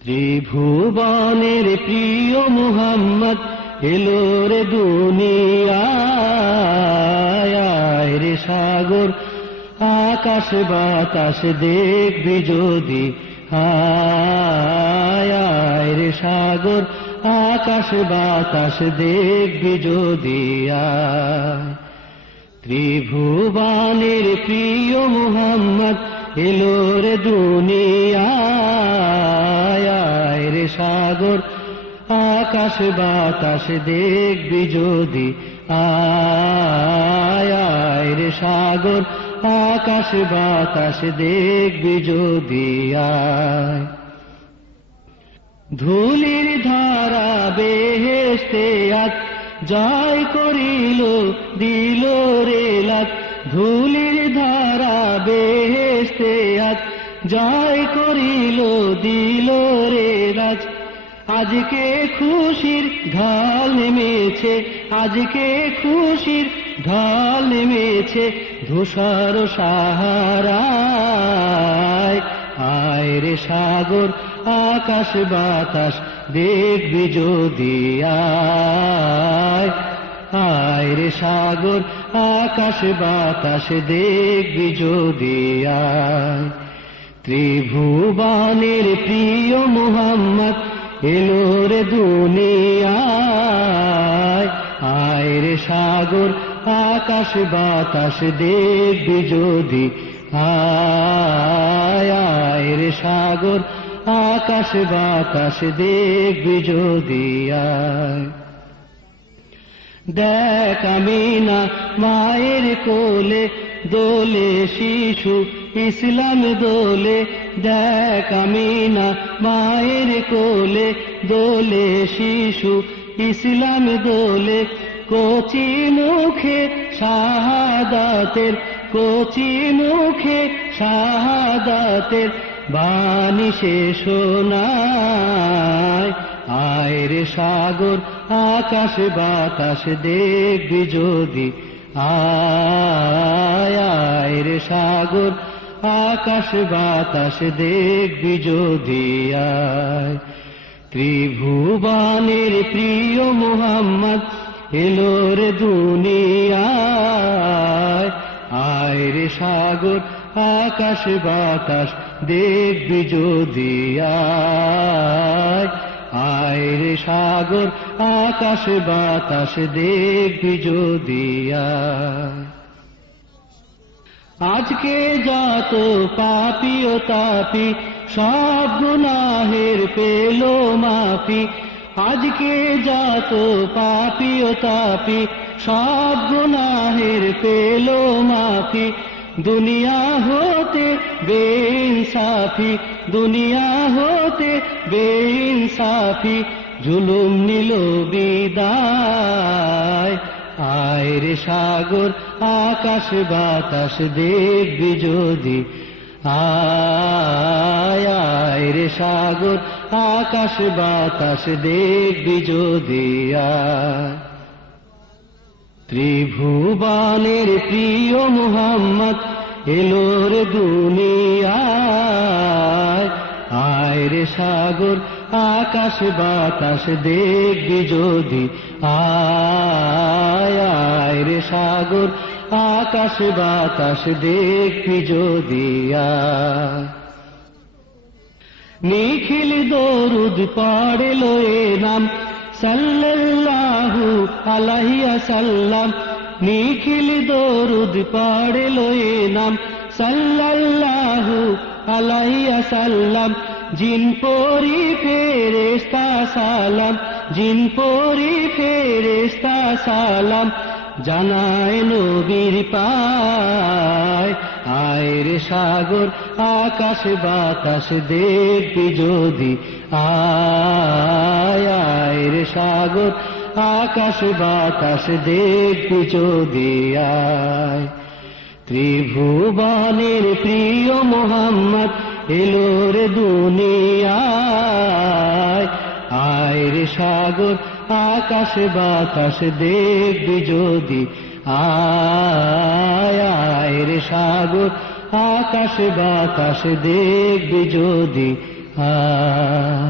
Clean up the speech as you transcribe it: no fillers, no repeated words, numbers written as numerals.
ত্রিভুবনের প্রিয় মুহাম্মদ এলো রে দুনিয়ায়, রে সাগর আকাশ বাতাস দেখবি যদি, আয় রে সাগর আকাশ বাতাস দেখবি যদি আয়। ত্রিভুবনের প্রিয় মুহাম্মদ এলো রে দুনিয়ায়, রে সাগর আকাশ বাতাস দেখবি যদি, আয় রে সাগর আকাশ বাতাস দেখবি যদি আয়। ধুলির ধারা বেহেশতে আজ জয় করিল দিল রে লাজ, ধুলির ধারা বেহেশতে আজ জয় করিল দিল রে লাজ। আজকে খুশির ঢল নেমেছে, আজকে খুশির ঢল নেমেছে ধূসর সাহারায়, আয় রে সাগর আকাশ বাতাস দেখবি যদি আয়, আয় রে সাগর আকাশ বাতাস দেখবি যদি আয়। ত্রিভুবনের প্রিয় মুহাম্মদ এলো রে দুনিয়ায়, আয় রে সাগর আকাশ বাতাস দেখবি যদি, আয় রে সাগর আকাশ বাতাস দেখবি যদি আয়। দেখ আমিনা মায়ের কোলে দোলে শিশু ইসলাম দোলে, দেখ আমিনা মায়ের কোলে দোলে শিশু ইসলাম দোলে। কচি মুখে শাহাদাতের, কচি মুখে শাহাদাতের বাণী সে শোনায়, আয় রে সাগর আকাশ বাতাস দেখবি যদি, আয় রে সাগর আকাশ বাতাস দেখবি যদি আয়। ত্রিভুবনের প্রিয় মুহাম্মদ এলো রে দুনিয়ায়, আয় রে সাগর আকাশ বাতাস দেখবি যদি আয়, আয় রে সাগর আকাশ বাতাস দেখবি যদি আয়। আজকে যত পাপী ও তাপী সব গুনাহের পেল মাফি, আজকে যত পাপী ও তাপী সব গুনাহের পেল মাফি। দুনিয়া হতে বেইনসাফি, দুনিয়া হতে বেইনসাফি জুলুম নিল বিদায়, আয় রে সাগর আকাশ বাতাস দেখবি যদি, আয় রে সাগর আকাশ বাতাস দেখবি যদি আয়। ত্রিভুবনের প্রিয় মুহাম্মদ এলো রে দুনিয়ায়, আয় রে সাগর আকাশ বাতাস দেখবি যদি, আয় রে সাগর আকাশ বাতাস দেখবি যদি আয়। নিখিল দরুদ পড়ল এ নাম সাল্লাল্লাহু আলাইহি ওয়াসাল্লাম, নিখিল দরুদ পড়ল এ নাম সাল্লাল্লাহু আলাইহি ওয়াসাল্লাম। জিন পরি ফেরেশতা সালাম, জিন পরি ফেরেশতা সালাম জানায় নবীর পায়, আয় রে সাগর আকাশ বাতাস দেখবি যদি, আয় রে সাগর আকাশ বাতাস দেখবি যদি আয়। ত্রিভুবনের প্রিয় মুহাম্মদ এলো রে দুনিয়ায়, আয় রে সাগর আকাশ বাতাস দেখবি যদি, আয় রে সাগর আকাশ বাতাস দেখবি যদি আয়।